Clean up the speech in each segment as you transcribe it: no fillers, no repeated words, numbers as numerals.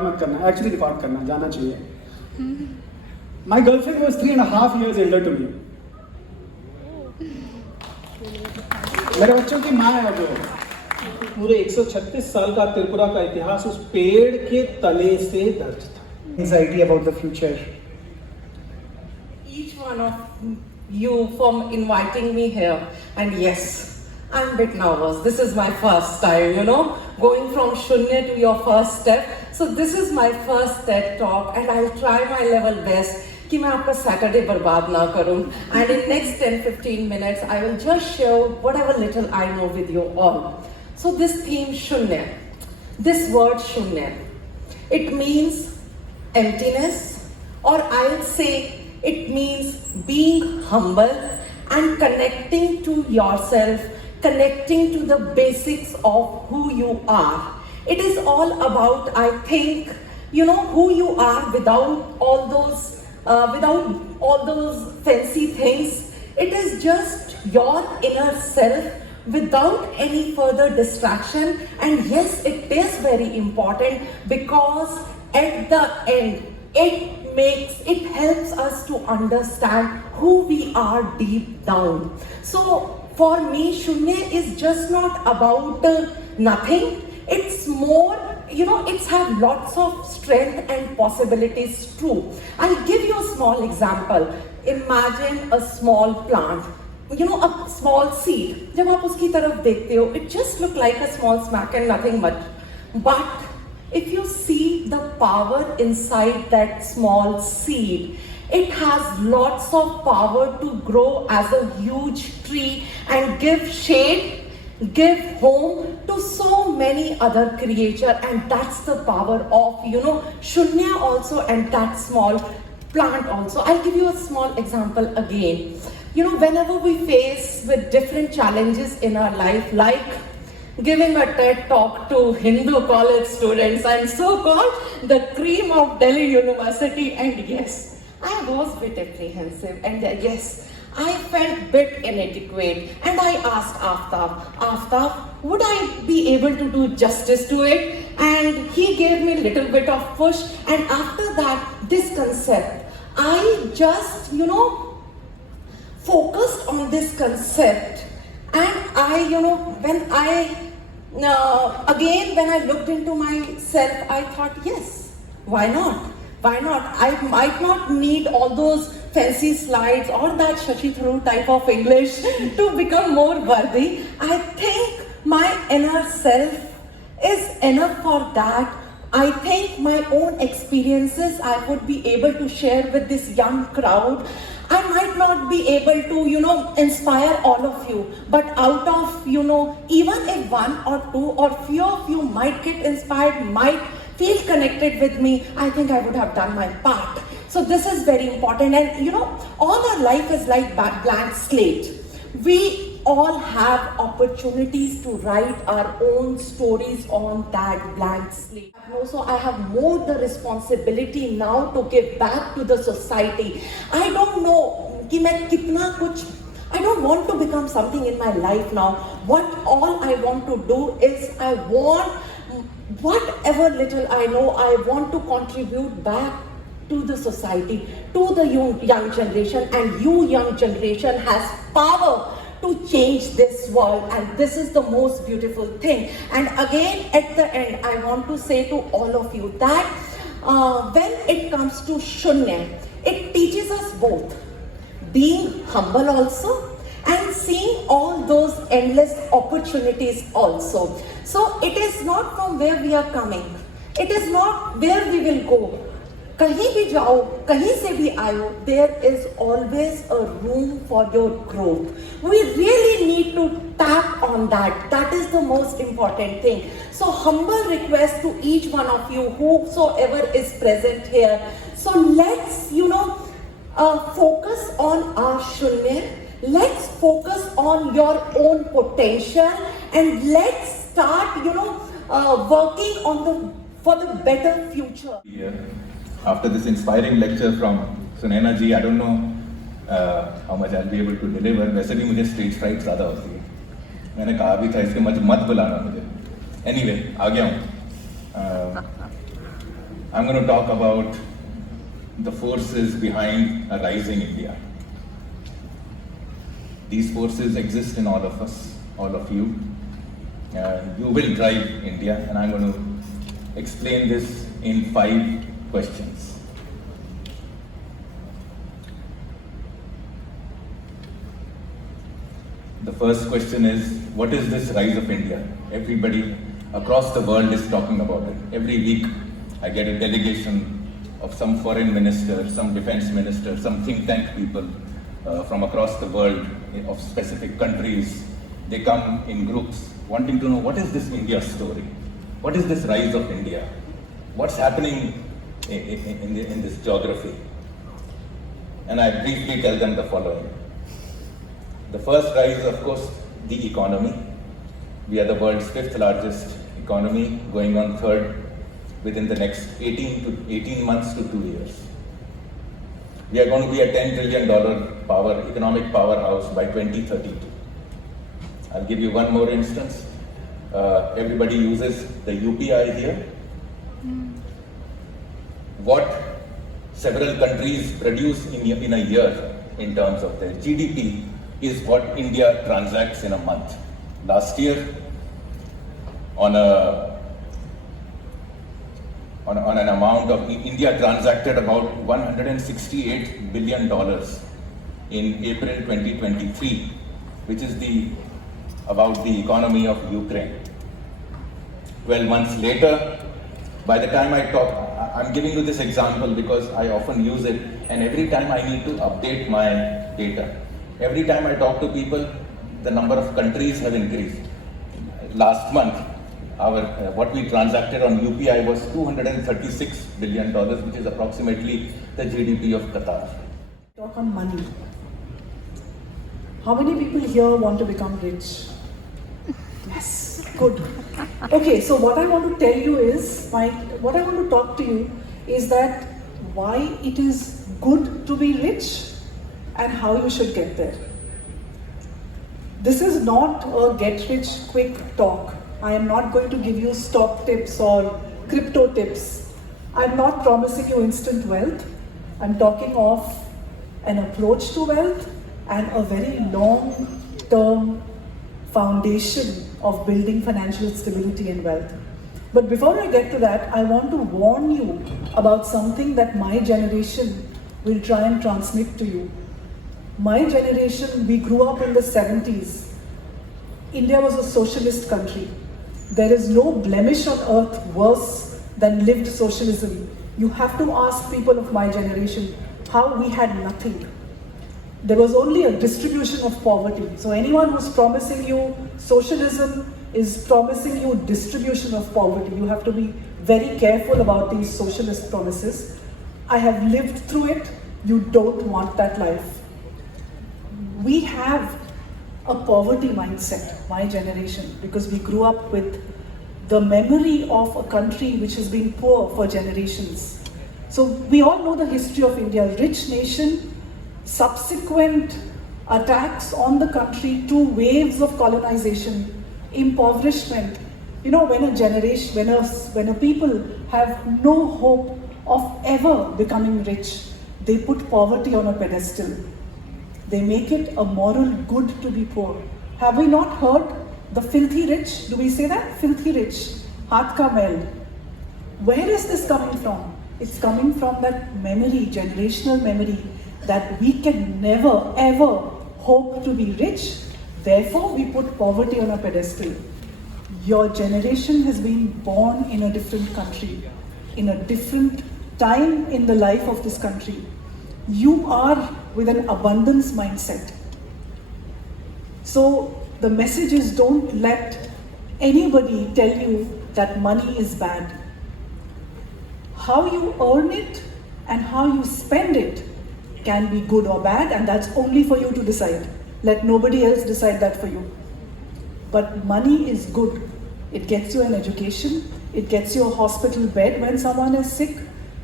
मत करना, actually record करना जाना चाहिए। My girlfriend was 3.5 years elder to me. मेरे बच्चों की माँ है वो। पूरे 136 साल का त्रिपुरा का इतिहास उस पेड़ के तले से दर्ज था। Anxiety about the future. Each one of you from inviting me here, and yes, I'm a bit nervous. This is my first time, you know, going from Shunya to your first step. So this is my first TED talk, and I'll try my level best कि मैं आपका Saturday बर्बाद ना करूं. And in next 10-15 minutes, I will just share whatever little I know with you all. So this theme Shunya, this word Shunya, it means emptiness, or I'll say it means being humble and connecting to yourself, connecting to the basics of who you are. It is all about, I think, you know, who you are without all those fancy things. It is just your inner self without any further distraction. And yes, it is very important because at the end, it helps us to understand who we are deep down. So for me, Shunya is just not about nothing. It's more, you know, it's have lots of strength and possibilities too. I'll give you a small example. Imagine a small plant. You know, a small seed. जब आप उसकी तरफ देखते हो, it just look like a small smack and nothing much. But if you see the power inside that small seed, it has lots of power to grow as a huge tree and give shade, give home to so many other creatures. And that's the power of, you know, Shunya also, and that small plant also. I'll give you a small example again. You know, whenever we face with different challenges in our life, like giving a TED talk to Hindu college students, and so-called the cream of Delhi University, and yes, I was a bit apprehensive, and yes, I felt bit inadequate, and I asked Aftab, would I be able to do justice to it? And he gave me a little bit of push, and after that, this concept, I just, you know, focused on this concept, and I, you know, when I looked into myself, I thought, yes, why not? Why not? I might not need all those fancy slides or that Shashi Tharoor type of English to become more worthy. I think my inner self is enough for that. I think my own experiences I would be able to share with this young crowd. I might not be able to, you know, inspire all of you, but out of, you know, even if one or two or few of you might get inspired, might feel connected with me, I think I would have done my part. So this is very important. And you know, all our life is like blank slate. We all have opportunities to write our own stories on that blank slate. Also, I have more the responsibility now to give back to the society. I don't know कि मैं कितना कुछ, I don't want to become something in my life now. What all I want to do is I want whatever little I know, I want to contribute back to the society, to the young generation, and you young generation has power to change this world, and this is the most beautiful thing. And again, at the end, I want to say to all of you that when it comes to Shunya, it teaches us both being humble also and seeing all those endless opportunities also. So it is not from where we are coming, it is not where we will go. कहीं भी जाओ, कहीं से भी आयो, there is always a room for your growth. We really need to tap on that. That is the most important thing. So humble request to each one of you, whosoever is present here. So let's, you know, focus on our Shunya. Let's focus on your own potential, and let's start, you know, working for the better future. Yeah. After this inspiring lecture from Sunaina ji, I don't know how much I'll be able to deliver. वैसे भी मुझे stage fright ज़्यादा होती है. मैंने कहा भी था इसके मत बुलाना मुझे. Anyway, आ गया हूँ. I'm going to talk about the forces behind a rising India. These forces exist in all of us, all of you. You will drive India, and I'm going to explain this in 5 questions. The first question is, what is this rise of India? Everybody across the world is talking about it. Every week I get a delegation of some foreign minister, some defense minister, some think tank people from across the world of specific countries. They come in groups wanting to know, what is this India story? What is this rise of India? What's happening in this geography? And I briefly tell them the following. The first rise is, of course, the economy. We are the world's 5th largest economy, going on 3rd within the next 18 months to 2 years. We are going to be a $10 trillion economic powerhouse by 2032. I'll give you one more instance. Everybody uses the UPI here. What several countries produce in a year in terms of their GDP is what India transacts in a month. Last year, on an amount of, India transacted about $168 billion in April 2023, which is about the economy of Ukraine. 12 months later, by the time I talk, I'm giving you this example because I often use it, and every time I need to update my data. Every time I talk to people, the number of countries have increased. Last month, what we transacted on UPI was $236 billion, which is approximately the GDP of Qatar. Talk on money. How many people here want to become rich? Yes, good. Okay, so what I want to tell you is, what I want to talk to you is that why it is good to be rich and how you should get there. This is not a get rich quick talk. I am not going to give you stock tips or crypto tips. I'm not promising you instant wealth. I'm talking of an approach to wealth and a very long-term foundation of building financial stability and wealth. But before I get to that, I want to warn you about something that my generation will try and transmit to you. My generation, we grew up in the 70s. India was a socialist country. There is no blemish on earth worse than lived socialism. You have to ask people of my generation how we had nothing. There was only a distribution of poverty. So anyone who's promising you socialism is promising you distribution of poverty. You have to be very careful about these socialist promises. I have lived through it. You don't want that life. We have a poverty mindset, my generation, because we grew up with the memory of a country which has been poor for generations. So we all know the history of India, rich nation, subsequent attacks on the country, 2 waves of colonization, impoverishment. You know, when a generation, when a people have no hope of ever becoming rich, they put poverty on a pedestal. They make it a moral good to be poor. Have we not heard the filthy rich? Do we say that? Filthy rich. Haath ka mail. Where is this coming from? It's coming from that memory, generational memory, that we can never ever hope to be rich. Therefore, we put poverty on a pedestal. Your generation has been born in a different country, in a different time in the life of this country. You are with an abundance mindset. So the message is, don't let anybody tell you that money is bad. How you earn it and how you spend it can be good or bad, and that's only for you to decide. Let nobody else decide that for you. But money is good. It gets you an education, it gets you a hospital bed when someone is sick,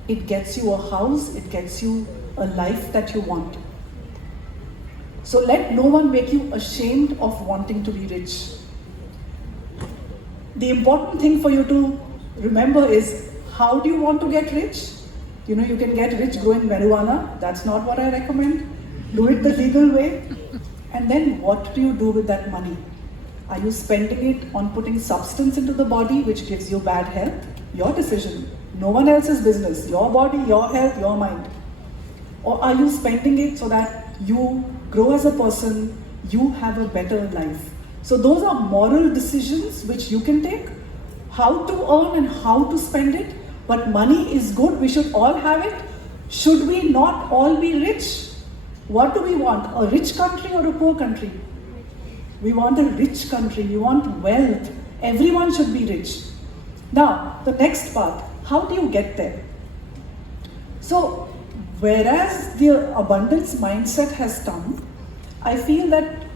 it gets you a house, it gets you a life that you want. So let no one make you ashamed of wanting to be rich. The important thing for you to remember is How do you want to get rich? You know, you can get rich growing marijuana. That's not what I recommend. Do it the legal way. And then what do you do with that money? Are you spending it on putting substance into the body which gives you bad health? Your decision. No one else's business. Your body, your health, your mind. Or are you spending it so that you grow as a person, you have a better life? So those are moral decisions which you can take. How to earn and how to spend it. But money is good, we should all have it. Should we not all be rich? What do we want? A rich country or a poor country? We want a rich country, we want wealth. Everyone should be rich. Now, the next part, how do you get there? So, whereas the abundance mindset has come, I feel that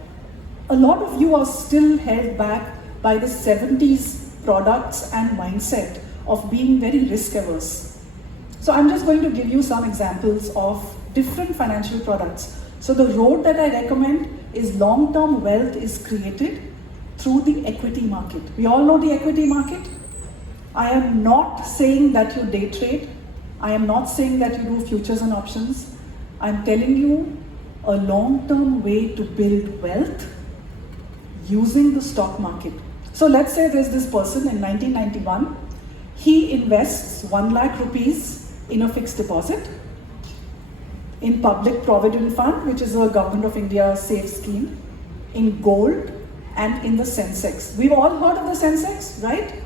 a lot of you are still held back by the 70s products and mindset of being very risk averse. So I'm just going to give you some examples of different financial products. So the road that I recommend is long-term wealth is created through the equity market. We all know the equity market. I am not saying that you day trade. I am not saying that you do futures and options. I'm telling you a long-term way to build wealth using the stock market. So let's say there's this person in 1991. He invests 1 lakh rupees in a fixed deposit in Public Provident Fund, which is a Government of India safe scheme, in gold and in the Sensex. We've all heard of the Sensex, right?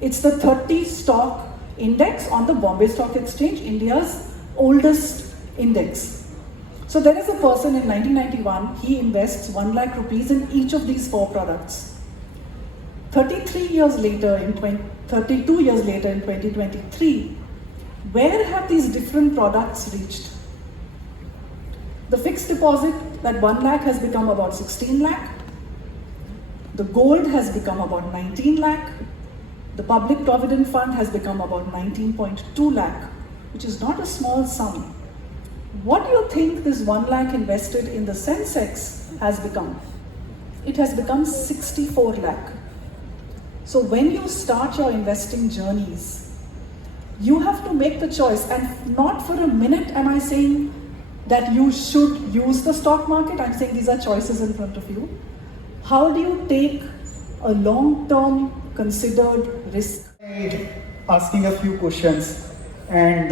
It's the 30 stock index on the Bombay Stock Exchange, India's oldest index. So there is a person in 1991, he invests 1 lakh rupees in each of these 4 products. 32 years later in 2023, where have these different products reached? The fixed deposit, that 1 lakh has become about 16 lakh. The gold has become about 19 lakh. The Public Provident Fund has become about 19.2 lakh, which is not a small sum. What do you think this 1 lakh invested in the Sensex has become? It has become 64 lakh. So when you start your investing journeys, you have to make the choice, and not for a minute am I saying that you should use the stock market. I'm saying these are choices in front of you. How do you take a long-term considered risk? Asking a few questions, and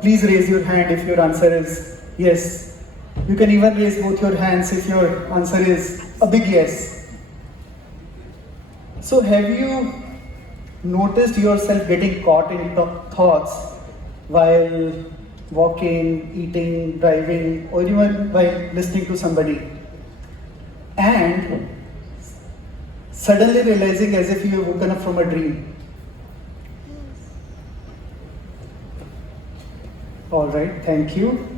please raise your hand if your answer is yes. You can even raise both your hands if your answer is a big yes. So have you noticed yourself getting caught in thoughts while walking, eating, driving, or even while listening to somebody, and suddenly realizing as if you have woken up from a dream? All right, thank you.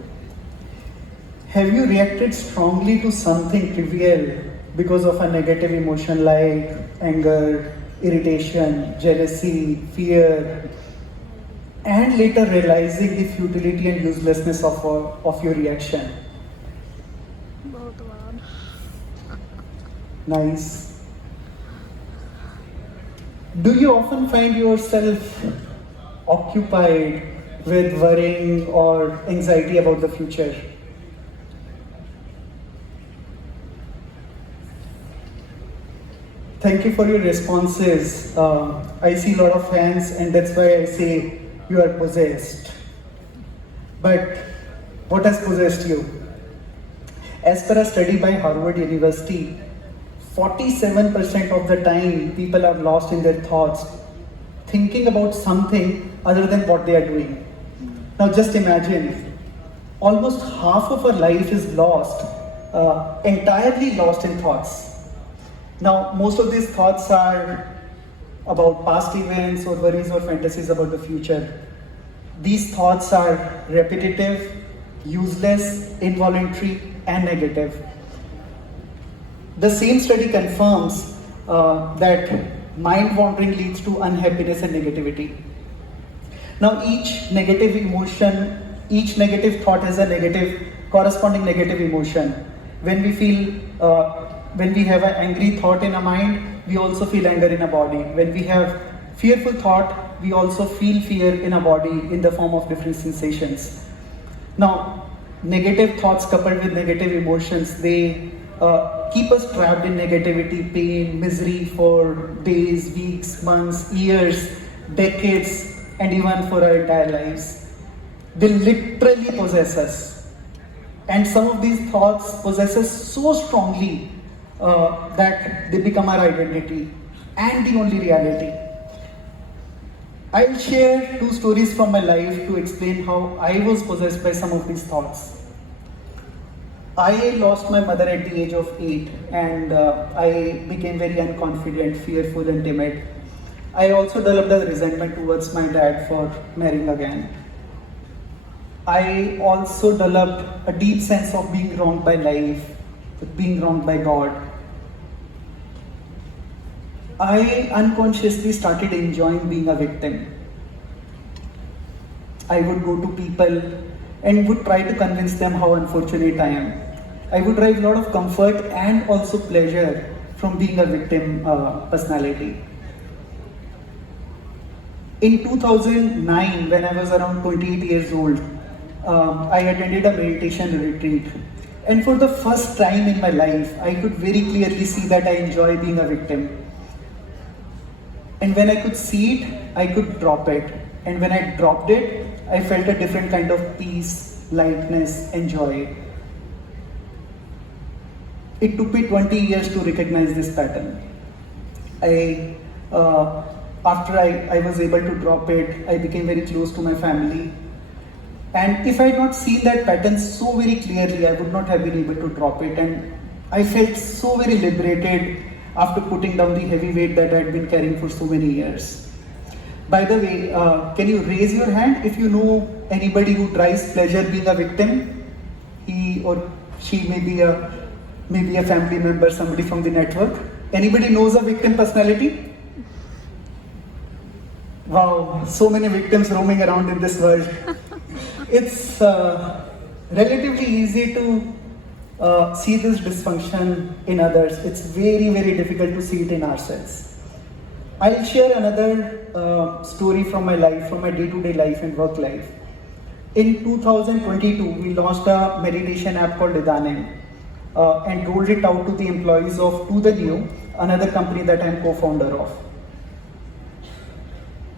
Have you reacted strongly to something trivial because of a negative emotion like anger, irritation, jealousy, fear, and later realizing the futility and uselessness of your reaction? Nice. Do you often find yourself occupied with worrying or anxiety about the future? Thank you for your responses. I see a lot of hands, and that's why I say you are possessed. But what has possessed you? As per a study by Harvard University, 47% of the time people are lost in their thoughts, thinking about something other than what they are doing. Now just imagine, almost half of our life is lost, entirely lost in thoughts. Now, most of these thoughts are about past events or worries or fantasies about the future. These thoughts are repetitive, useless, involuntary, and negative. The same study confirms that mind wandering leads to unhappiness and negativity. Now, each negative emotion, each negative thought has a corresponding negative emotion. When we have an angry thought in our mind, we also feel anger in our body. When we have fearful thought, we also feel fear in our body in the form of different sensations. Now, negative thoughts coupled with negative emotions, they keep us trapped in negativity, pain, misery for days, weeks, months, years, decades, and even for our entire lives. They literally possess us. And some of these thoughts possess us so strongly that they become our identity and the only reality. I'll share 2 stories from my life to explain how I was possessed by some of these thoughts. I lost my mother at the age of 8 and I became very unconfident, fearful and timid. I also developed a resentment towards my dad for marrying again. I also developed a deep sense of being wronged by life, being wronged by God. I unconsciously started enjoying being a victim. I would go to people and would try to convince them how unfortunate I am. I would derive a lot of comfort and also pleasure from being a victim personality. In 2009, when I was around 28 years old, I attended a meditation retreat. And for the first time in my life, I could very clearly see that I enjoy being a victim. And when I could see it, I could drop it. And when I dropped it, I felt a different kind of peace, lightness, and joy. It took me 20 years to recognize this pattern. After I was able to drop it, I became very close to my family. And if I had not seen that pattern so very clearly, I would not have been able to drop it. And I felt so very liberated after putting down the heavy weight that I had been carrying for so many years. By the way, can you raise your hand if you know anybody who derives pleasure being a victim? He or she may be a family member, somebody from the network. Anybody knows a victim personality? Wow, so many victims roaming around in this world. It's relatively easy to see this dysfunction in others. It's very, very difficult to see it in ourselves. I'll share another story from my life, from my day-to-day life and work life. In 2022, we launched a meditation app called Idanim and rolled it out to the employees of To The New, another company that I'm co-founder of.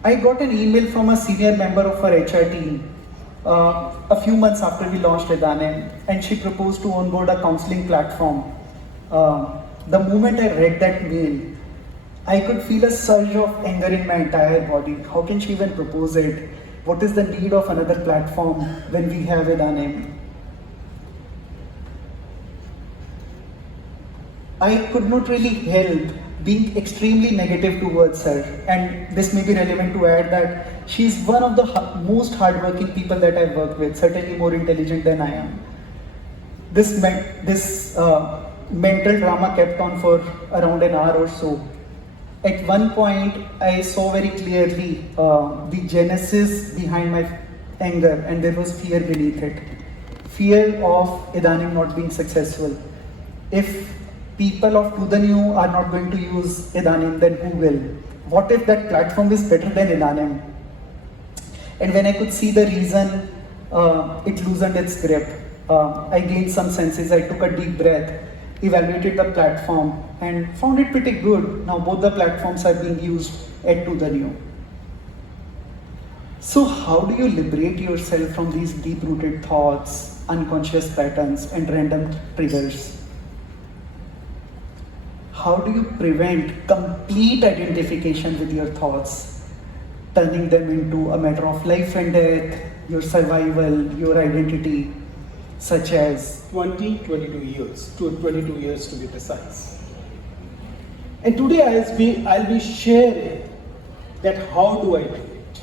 I got an email from a senior member of our HR team a few months after we launched Idanim, and she proposed to onboard a counseling platform. The moment I read that mail, I could feel a surge of anger in my entire body. How can she even propose it? What is the need of another platform when we have Idanim? I could not really help being extremely negative towards her. And this may be relevant to add that she's one of the most hardworking people that I've worked with, certainly more intelligent than I am. This mental drama kept on for around an hour or so. At one point, I saw very clearly the genesis behind my anger, and there was fear beneath it. Fear of Idanim not being successful. If people of To The New are not going to use Idanim, then who will? What if that platform is better than Idanim? And when I could see the reason, it loosened its grip. I gained some senses, I took a deep breath, evaluated the platform and found it pretty good. Now both the platforms are being used at To The New. So how do you liberate yourself from these deep-rooted thoughts, unconscious patterns and random triggers? How do you prevent complete identification with your thoughts, turning them into a matter of life and death, your survival, your identity, such as 22 years to be precise. And today I'll be sharing that how do I do it.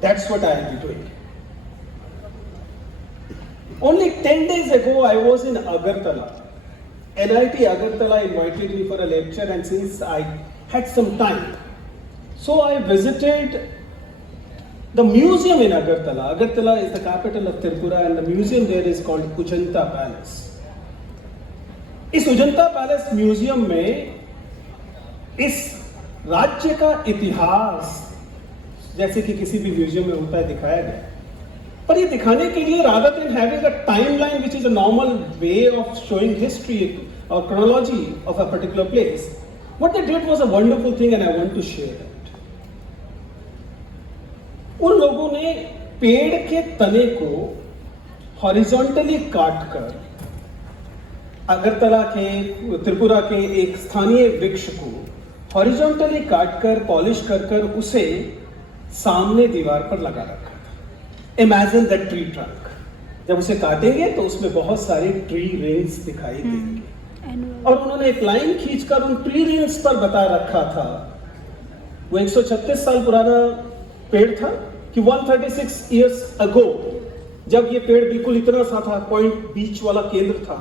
That's what I'll be doing. Only 10 days ago I was in Agartala. NIT Agartala invited me for a lecture, and since I had some time, so I visited the museum in Agartala. Agartala is the capital of Tripura, and the museum there is called Ujanta Palace. इस उजंता palace museum में इस राज्य का इतिहास जैसे कि किसी भी म्यूजियम में होता है दिखाया गया, पर ये दिखाने के लिए rather than having a timeline which is a normal way of showing history or chronology of a particular place, what they did was a wonderful thing and I want to share it. उन लोगों ने पेड़ के तने को horizontally काटकर अगरतला के त्रिपुरा के एक स्थानीय वृक्ष को हॉरिजॉन्टली काटकर पॉलिश कर उसे सामने दीवार पर लगा रखा था। इमेजिन दैट ट्री ट्रंक, जब उसे काटेंगे तो उसमें बहुत सारे ट्री रिंग्स दिखाई देंगे और उन्होंने एक लाइन खींचकर उन ट्री रिंग्स पर बता रखा था, वो 136 साल पुराना पेड़ था कि 136 years ago, जब ये पेड़ बिल्कुल इतना सा था, पॉइंट बीच वाला केंद्र था,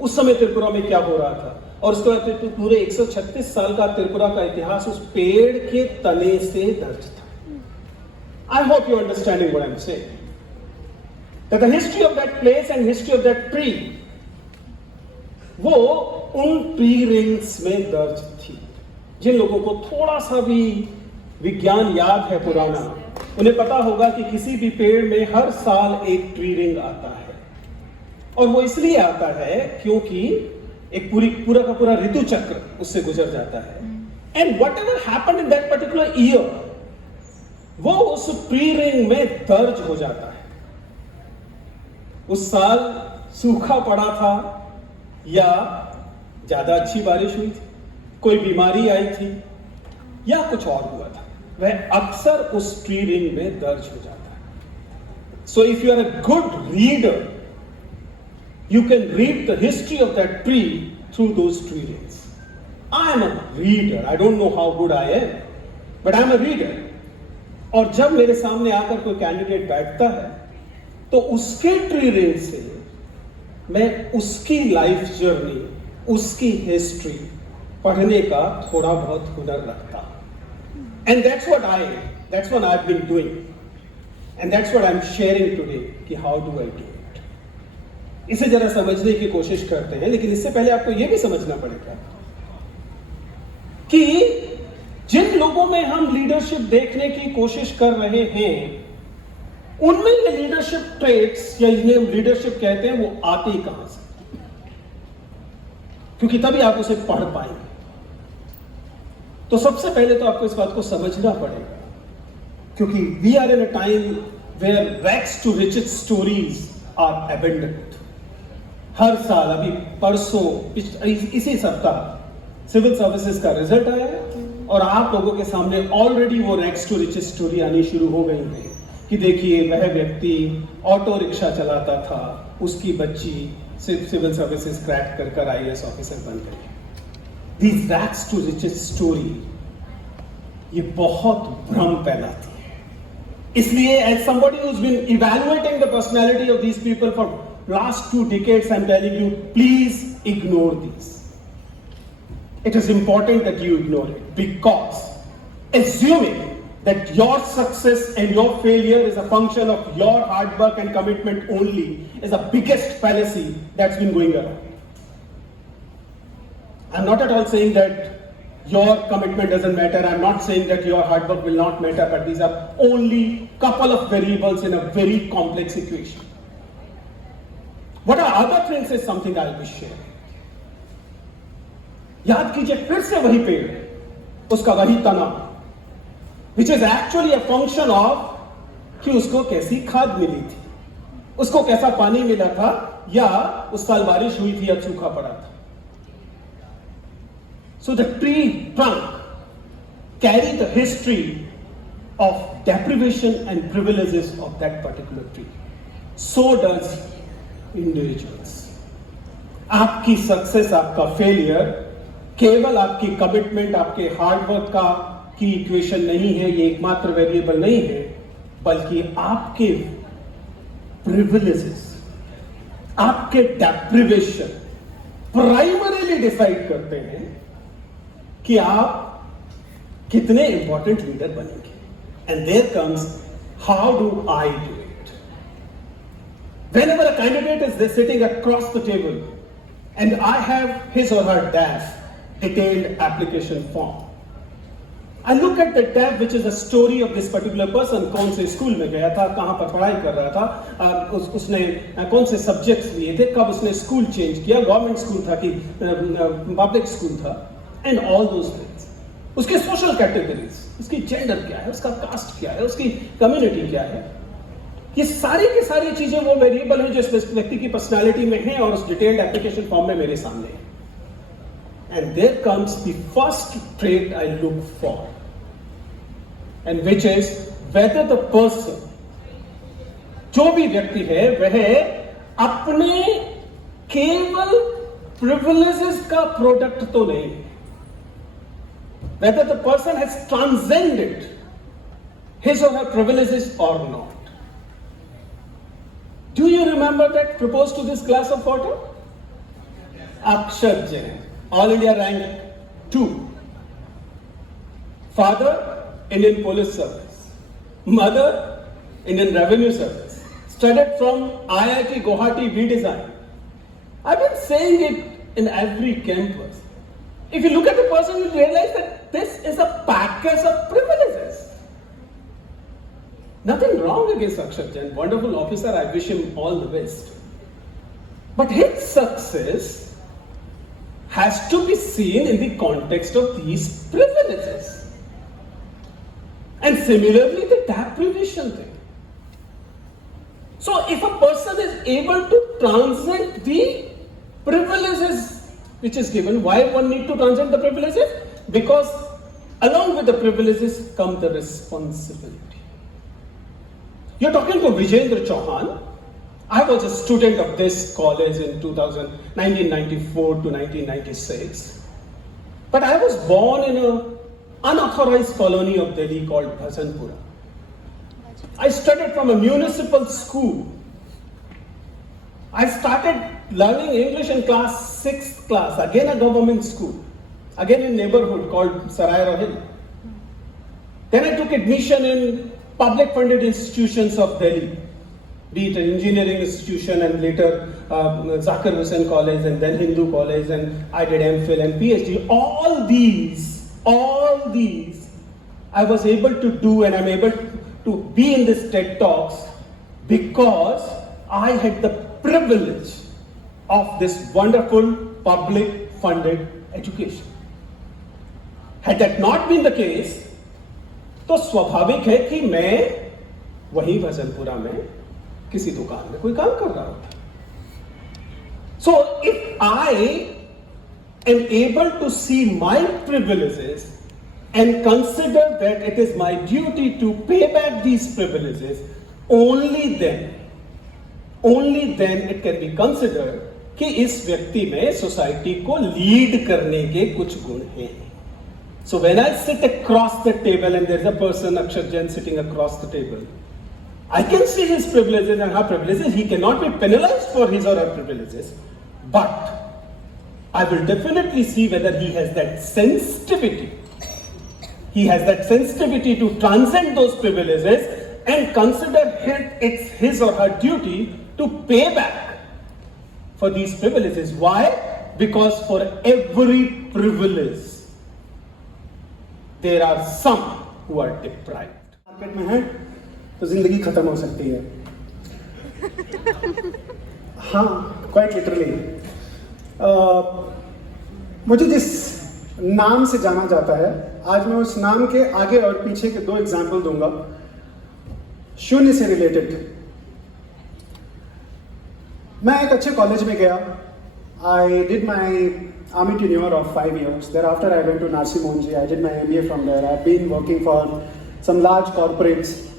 उस समय त्रिपुरा में क्या हो रहा था, और उसके बाद तो पूरे 136 साल का त्रिपुरा का इतिहास उस पेड़ के तने से दर्ज था। I hope you're understanding what I'm saying. That the history of that place and history of that tree, वो उन ट्री रिंग्स में दर्ज थी। जिन लोगों को थोड़ा सा भी विज्ञान याद है पुराना, उन्हें पता होगा कि किसी भी पेड़ में हर साल एक ट्री रिंग आता है, और वो इसलिए आता है क्योंकि एक पूरा का पूरा ऋतु चक्र उससे गुजर जाता है। And what ever happened in that particular year, वो उस ट्री रिंग में दर्ज हो जाता है। उस साल सूखा पड़ा था या ज्यादा अच्छी बारिश हुई थी, कोई बीमारी आई थी या कुछ और हुआ था, वह अक्सर उस ट्री रिंग में दर्ज हो जाता है। So if you are a good reader, you can read the history of that tree through those tree rings. I am a reader. I don't know how good I am, but I am a reader. और जब मेरे सामने आकर कोई candidate बैठता है तो उसके ट्री रिंग से मैं उसकी लाइफ जर्नी, उसकी हिस्ट्री पढ़ने का थोड़ा बहुत हुनर रखता हूं। And that's what I have been doing, and that's what I am sharing today कि हाउ डू आई डू। इसे जरा समझने की कोशिश करते हैं, लेकिन इससे पहले आपको यह भी समझना पड़ेगा कि जिन लोगों में हम लीडरशिप देखने की कोशिश कर रहे हैं, उनमें ये लीडरशिप ट्रेट्स या इन्हें हम लीडरशिप कहते हैं, वो आते ही कहां से? क्योंकि तभी आप उसे पढ़ पाएंगे। तो सबसे पहले तो आपको इस बात को समझना पड़ेगा, क्योंकि we are in a time where rags to riches stories are abundant. हर साल, अभी परसों इसी सप्ताह सिविल सर्विसेज का रिजल्ट आया और आप लोगों के सामने ऑलरेडी वो रैग्स टू रिचेस स्टोरी आनी शुरू हो गई है कि देखिए वह व्यक्ति ऑटो रिक्शा चलाता था, उसकी बच्ची सिविल सर्विसेज क्रैक कर IAS ऑफिसर बन गई। These rags to riches story ये बहुत भ्रम फैलाती है। इसलिए as somebody who's been evaluating the personality of these people for last 2 decades, I'm telling you, please ignore these. It is important that you ignore it, because assuming that your success and your failure is a function of your hard work and commitment only is the biggest fallacy that's been going around. I'm not at all saying that your commitment doesn't matter. I'm not saying that your hard work will not matter, but these are only couple of variables in a very complex equation. What are other things is something I'll be sharing. याद कीजिए फिर से वही पेड़, उसका वही तना, which is actually a function of कि उसको कैसी खाद मिली थी, उसको कैसा पानी मिला था, या उस साल बारिश हुई थी या सूखा पड़ा था। So the tree trunk carry the history of deprivation and privileges of that particular tree. So does individuals. आपकी सक्सेस, आपका फेलियर केवल आपकी कमिटमेंट, आपके हार्डवर्क का की इक्वेशन नहीं है, ये एकमात्र वेरिएबल नहीं है, बल्कि आपके प्रिविलेजेस, आपके डेप्रिवेशन प्राइमरीली डिसाइड करते हैं कि आप कितने इंपॉर्टेंट लीडर बनेंगे। And there comes how do I do it. Whenever a candidate is sitting across the table and I have his or her DAF, detailed application form, I look at the tab which is the story of this particular person. कौन से school में गया था, कहाँ पर पढ़ाई कर रहा था, उसने कौन से सब्जेक्ट्स लिए थे, कब उसने स्कूल चेंज किया, गवर्नमेंट स्कूल था कि पब्लिक स्कूल था, एंड ऑल दोज थिंग्स. उसके सोशल कैटेगरीज, उसकी जेंडर क्या है, उसका कास्ट क्या है, उसकी कम्युनिटी क्या है, ये सारी की सारी चीजें वो वेरिएबल है जो इस व्यक्ति की पर्सनालिटी में है और उस डिटेल्ड एप्लीकेशन फॉर्म में मेरे सामने है. And there comes the first trait I look for, and which is whether the person, जो भी व्यक्ति है वह अपने केवल privileges का प्रोडक्ट तो नहीं, whether the person has transcended his or her privileges or not. Do you remember that proposed to this glass of water? Akshat Jain. All India rank 2. Father, Indian Police Service. Mother, Indian Revenue Service. Studied from IIT Guwahati V-Design. I've been saying it in every campus. If you look at the person, you realize that this is a package of privileges. Nothing wrong against Akshat Jain. Wonderful officer. I wish him all the best. But his success has to be seen in the context of these privileges. And similarly, the deprivation thing. So, if a person is able to transcend the privileges which is given, why one need to transcend the privileges? Because along with the privileges come the responsibility. You're talking to Vijendra Chauhan. I was a student of this college in 1994 to 1996. But I was born in an unauthorized colony of Delhi called Bhasanpura. I studied from a municipal school. I started learning English in class 6th class, again a government school, again in neighborhood called Sarai Rohil. Then I took admission in public funded institutions of Delhi, be it an engineering institution and later Zakir Hussain College and then Hindu College, and I did MPhil and PhD. All these I was able to do, and I'm able to be in this TED Talks because I had the privilege of this wonderful public funded education. Had that not been the case, तो स्वाभाविक है कि मैं वही भजनपुरा में किसी दुकान में कोई काम कर रहा होता. So if I am able to see my privileges and consider that it is my duty to pay back these privileges, only then it can be considered कि इस व्यक्ति में सोसाइटी को लीड करने के कुछ गुण हैं. So when I sit across the table and there's a person, Akshat Jain, sitting across the table, I can see his privileges and her privileges. He cannot be penalized for his or her privileges, but I will definitely see whether he has that sensitivity. He has that sensitivity to transcend those privileges and consider it's his or her duty to pay back for these privileges. Why? Because for every privilege, there are some who are deprived. Market में है तो जिंदगी खत्म हो सकती है. हाँ, quite literally. मुझे जिस नाम से जाना जाता है, आज मैं उस नाम के आगे और पीछे के 2 एग्जाम्पल दूंगा, शून्य से रिलेटेड. मैं एक अच्छे कॉलेज में गया. I did my army tenure of 5 years. Thereafter, I went to Narsi Monji. I did my MBA from there. I've been working for some large corporates.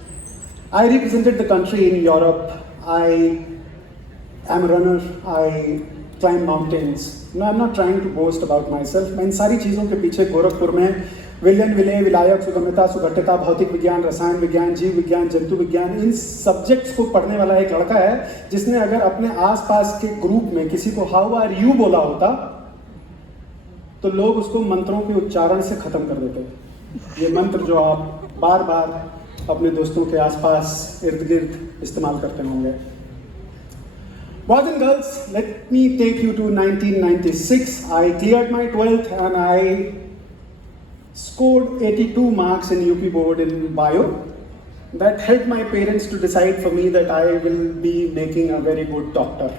I represented the country in Europe. I am a runner. I climb mountains. No, I'm not trying to boast about myself. मैं इन सारी चीज़ों के पीछे गोरखपुर में विलयन, विलय, विलायक, सुगमता, सुघट्टता, भौतिक विज्ञान, रसायन विज्ञान, जीव विज्ञान, जंतु विज्ञान, इन सब्जेक्ट्स को पढ़ने वाला एक लड़का है जिसने अगर अपने आसपास के ग्रुप में किसी को हाउ आर यू बोला होता तो लोग उसको मंत्रों के उच्चारण से खत्म कर देते. ये मंत्र जो आप बार बार अपने दोस्तों के आसपास इर्द गिर्द इस्तेमाल करते होंगे. Boys and girls, let me take you to 1996. I cleared my 12th and I scored 82 marks in UP board in bio. That helped my parents to decide for me that I will be making a very good doctor.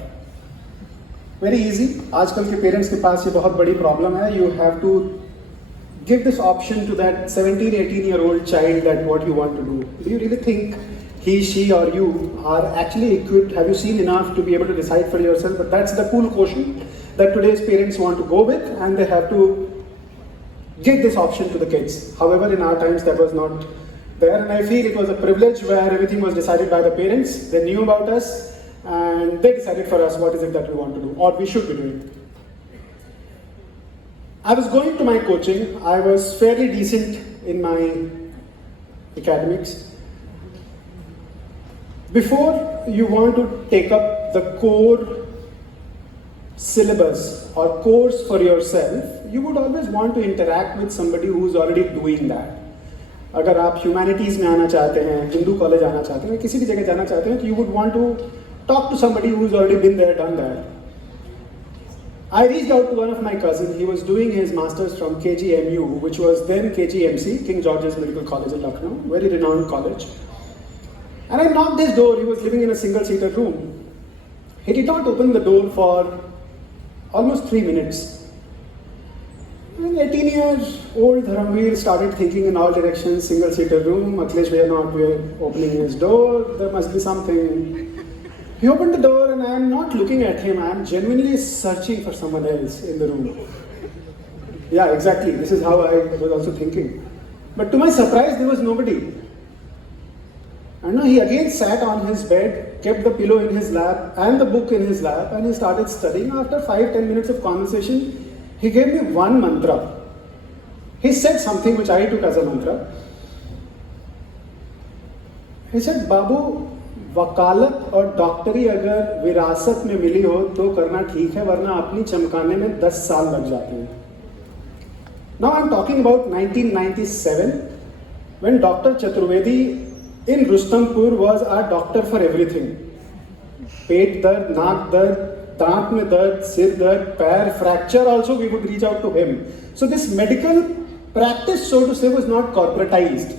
Very easy. आजकल के parents के पास ये बहुत बड़ी problem है. You have to give this option to that 17, 18-year-old child that what you want to do. Do you really think he, she or you are actually equipped? Have you seen enough to be able to decide for yourself? But that's the cool question that today's parents want to go with, and they have to give this option to the kids. However, in our times that was not there, and I feel it was a privilege where everything was decided by the parents. They knew about us and they decided for us what is it that we want to do or we should be doing. I was going to my coaching. I was fairly decent in my academics. Before you want to take up the core syllabus or course for yourself, you would always want to interact with somebody who is already doing that. अगर आप humanities में आना चाहते हैं, Hindu college आना चाहते हैं, किसी भी जगह जाना चाहते हैं, तो you would want to talk to somebody who's already been there, done that. I reached out to one of my cousins. He was doing his masters from KGMU, which was then KGMC, King George's Medical College in Lucknow, very renowned college. And I knocked his door. He was living in a single-seater room. He did not open the door for almost 3 minutes. And 18-year-old Dharamveer started thinking in all directions, single-seater room, Akhilesh Bhaiya not opening his door, there must be something. He opened the door and I am not looking at him, I am genuinely searching for someone else in the room. Yeah, exactly, this is how I was also thinking. But to my surprise, there was nobody. And he again sat on his bed, kept the pillow in his lap and the book in his lap, and he started studying. After 5-10 minutes of conversation, he gave me one mantra. He said something which I took as a mantra. He said, Babu, वकालत और डॉक्टरी अगर विरासत में मिली हो तो करना ठीक है, वरना अपनी चमकाने में 10 साल लग जाते हैं. Now I'm talking about 1997, when Dr. Chaturvedi in Rustampur was our doctor for everything. पेट दर्द, नाक दर्द, दांत में दर्द, सिर दर्द, पैर, fracture also we would reach out to him. So this medical practice, so to say, was not corporatized.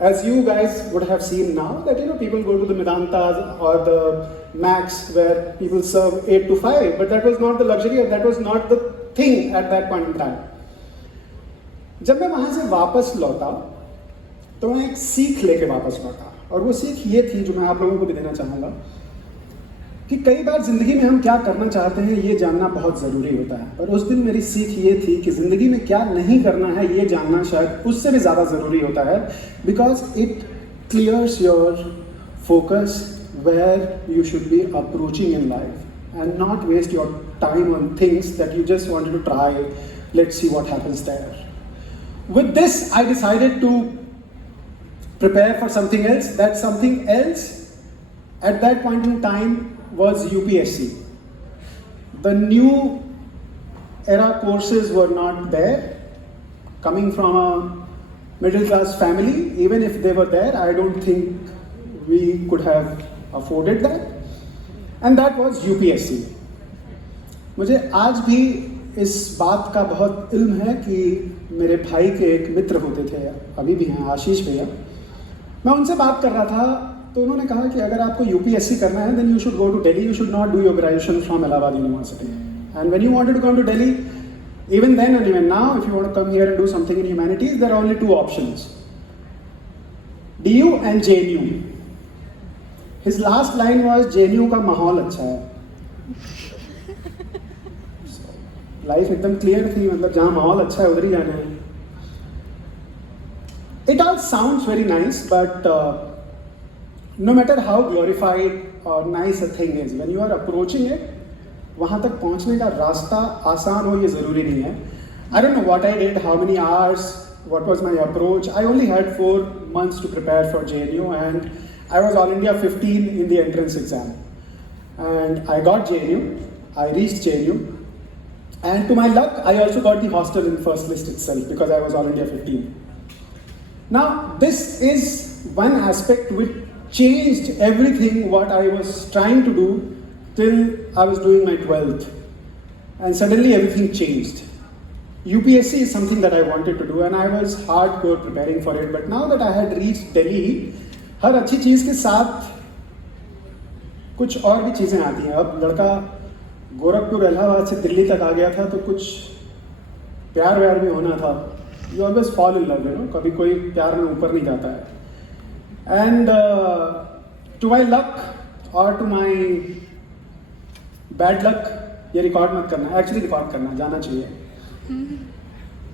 As you guys would have seen now, that people go to the Medantas or the Max where people serve 8 to 5, but that was not the luxury and that was not the thing at that point in time. जब मैं वहाँ से वापस लौटा तो मैं एक सीख लेके वापस लौटा, और वो सीख ये थी जो मैं आप लोगों को भी देना चाहूँगा कि कई बार ज़िंदगी में हम क्या करना चाहते हैं ये जानना बहुत ज़रूरी होता है. और उस दिन मेरी सीख ये थी कि ज़िंदगी में क्या नहीं करना है ये जानना शायद उससे भी ज़्यादा ज़रूरी होता है, because it clears your focus where you should be approaching in life and not waste your time on things that you just wanted to try, let's see what happens there. With this I decided to prepare for something else. That something else at that point in time was UPSC. The new era courses were not there. Coming from a middle class family, even if they were there, I don't think we could have afforded that. And that was UPSC. मुझे आज भी इस बात का बहुत इल्म है कि मेरे भाई के एक मित्र होते थे, अभी भी हैं, आशीष भैया. मैं उनसे बात कर रहा था तो उन्होंने कहा कि अगर आपको यूपीएससी करना है then you should go to Delhi, you should not do your graduation from Allahabad University. And when you wanted to come to Delhi, even then and even now, if you want to come here and do something in humanities, there are only 2 options, DU and JNU. His last line was, JNU का माहौल अच्छा है. Life एकदम clear थी, मतलब जहाँ माहौल अच्छा है उधर ही जाना है. It all sounds very nice, but no matter how glorified or nice a thing is, when you are approaching it, वहाँ तक पहुँचने का रास्ता आसान हो ये ज़रूरी नहीं है. I don't know what I did, how many hours, what was my approach. I only had 4 months to prepare for JNU, and I was All India 15 in the entrance exam. And I got JNU, I reached JNU, and to my luck, I also got the hostel in first list itself because I was All India 15. Now, this is one aspect which changed everything what I was trying to do till I was doing my 12th. And suddenly everything changed. UPSC is something that I wanted to do and I was hardcore preparing for it. But now that I had reached Delhi, हर अच्छी चीज़ के साथ कुछ और भी चीज़ें आती हैं. अब लड़का गोरखपुर इलाहाबाद से दिल्ली तक आ गया था तो कुछ प्यार व्यार भी होना था. You always fall in love, you know. कभी कोई प्यार में ऊपर नहीं जाता है. And to my luck or to my bad luck, ये रिकॉर्ड मत करना, एक्चुअली रिकॉर्ड करना, जाना चाहिए.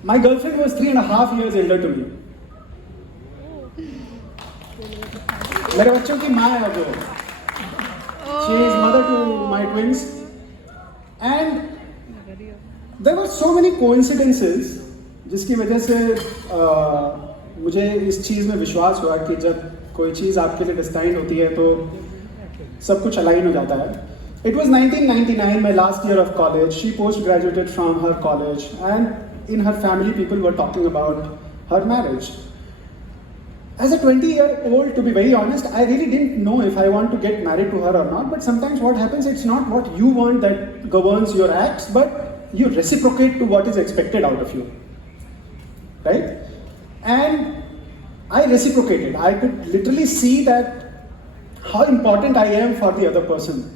My girlfriend was 3.5 years elder to me. मेरे बच्चों की माँ है वो. She is mother to my twins. And there were so many coincidences जिसकी वजह से मुझे इस चीज़ में विश्वास हुआ कि जब कोई चीज़ आपके लिए डिस्टाइंड होती है तो सब कुछ अलाइन हो जाता है. It was 1999, my last year of college. She post-graduated from her college and in her family people were talking about her marriage. As a 20-year-old, to be very honest, I really didn't know if I want to get married to her or not. But sometimes what happens, it's not what you want that governs your acts, but you reciprocate to what is expected out of you. Right? And I reciprocated. I could literally see that how important I am for the other person.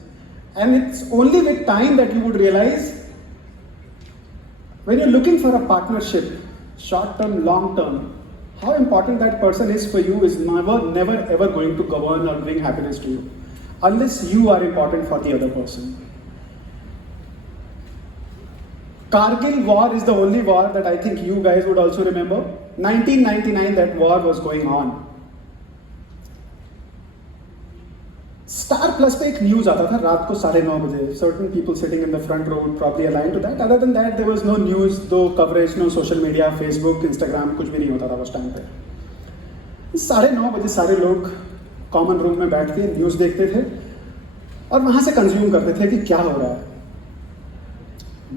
And it's only with time that you would realize when you're looking for a partnership, short term, long term, how important that person is for you is never ever going to govern or bring happiness to you unless you are important for the other person. Kargil war is the only war that I think you guys would also remember. 1999, that war was going on. Star Plus पे एक news आता था रात को 9:30 बजे. Certain people sitting in the front row would probably align to that. Other than that, there was no news, no coverage, no social media, Facebook, Instagram, कुछ भी नहीं होता था उस टाइम पे. 9:30 बजे सारे लोग कॉमन रूम में बैठ के न्यूज़ देखते थे और वहाँ से कंज्यूम करते थे कि क्या हो रहा है.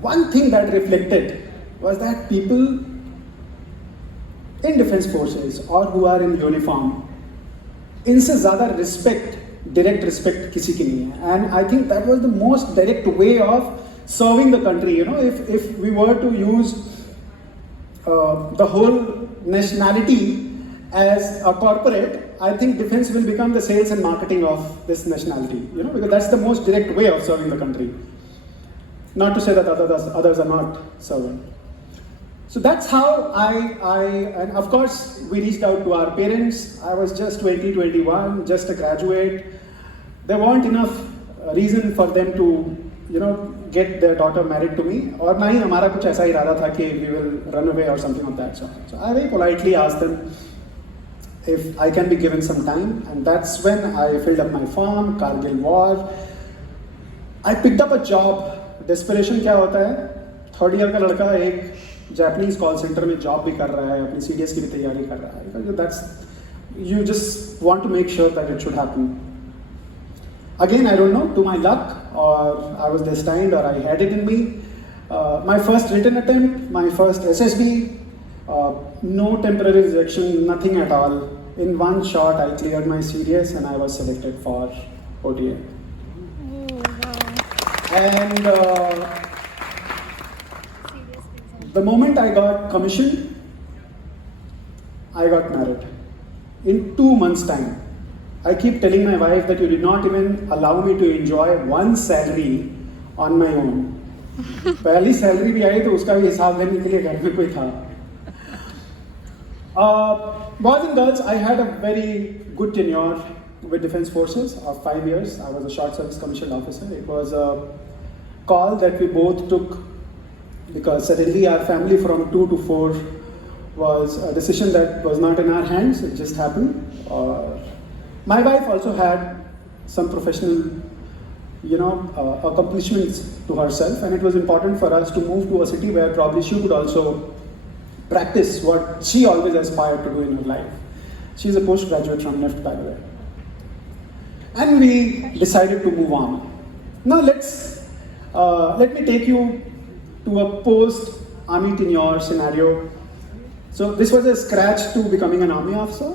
One thing that reflected was that people in defense forces or who are in uniform, इनसे ज़्यादा रिस्पेक्ट, direct respect किसी की नहीं है. And I think that was the most direct way of serving the country. You know, if we were to use the whole nationality as a corporate, I think defense will become the sales and marketing of this nationality. You know, because that's the most direct way of serving the country. Not to say that others are not serving. So that's how and of course we reached out to our parents. I was just 20, 21, just a graduate. There weren't enough reason for them to, you know, get their daughter married to me. और ना ही हमारा कुछ ऐसा इरादा था कि we will run away or something of that sort. So I very politely asked them if I can be given some time, and that's when I filled up my form, Kargil war. I picked up a job. Desperation क्या होता है? Third year का लड़का एक Japanese call center में job भी कर रहा है, अपनी CDS की भी तैयारी कर रहा है. Because that's, you just want to make sure that it should happen. Again, I don't know, to my luck, or I was destined, or I had it in me. My first written attempt, my first SSB, no temporary rejection, nothing at all. In one shot, I cleared my CDS and I was selected for OTA. And the moment I got commissioned, I got married. In 2 months' time. I keep telling my wife that you did not even allow me to enjoy one salary on my own. पहली salary भी आई तो उसका भी हिसाब लेने के लिए घर में कोई था. Boys and girls, I had a very good tenure with Defence Forces of 5 years. I was a short service commissioned officer. It was a call that we both took because suddenly our family from 2 to 4 was a decision that was not in our hands. It just happened. My wife also had some professional, you know, accomplishments to herself, and it was important for us to move to a city where probably she could also practice what she always aspired to do in her life. She's a postgraduate from NIFT, by the way. And we decided to move on. Now let me take you to a post-army tenure scenario. So this was a scratch to becoming an army officer.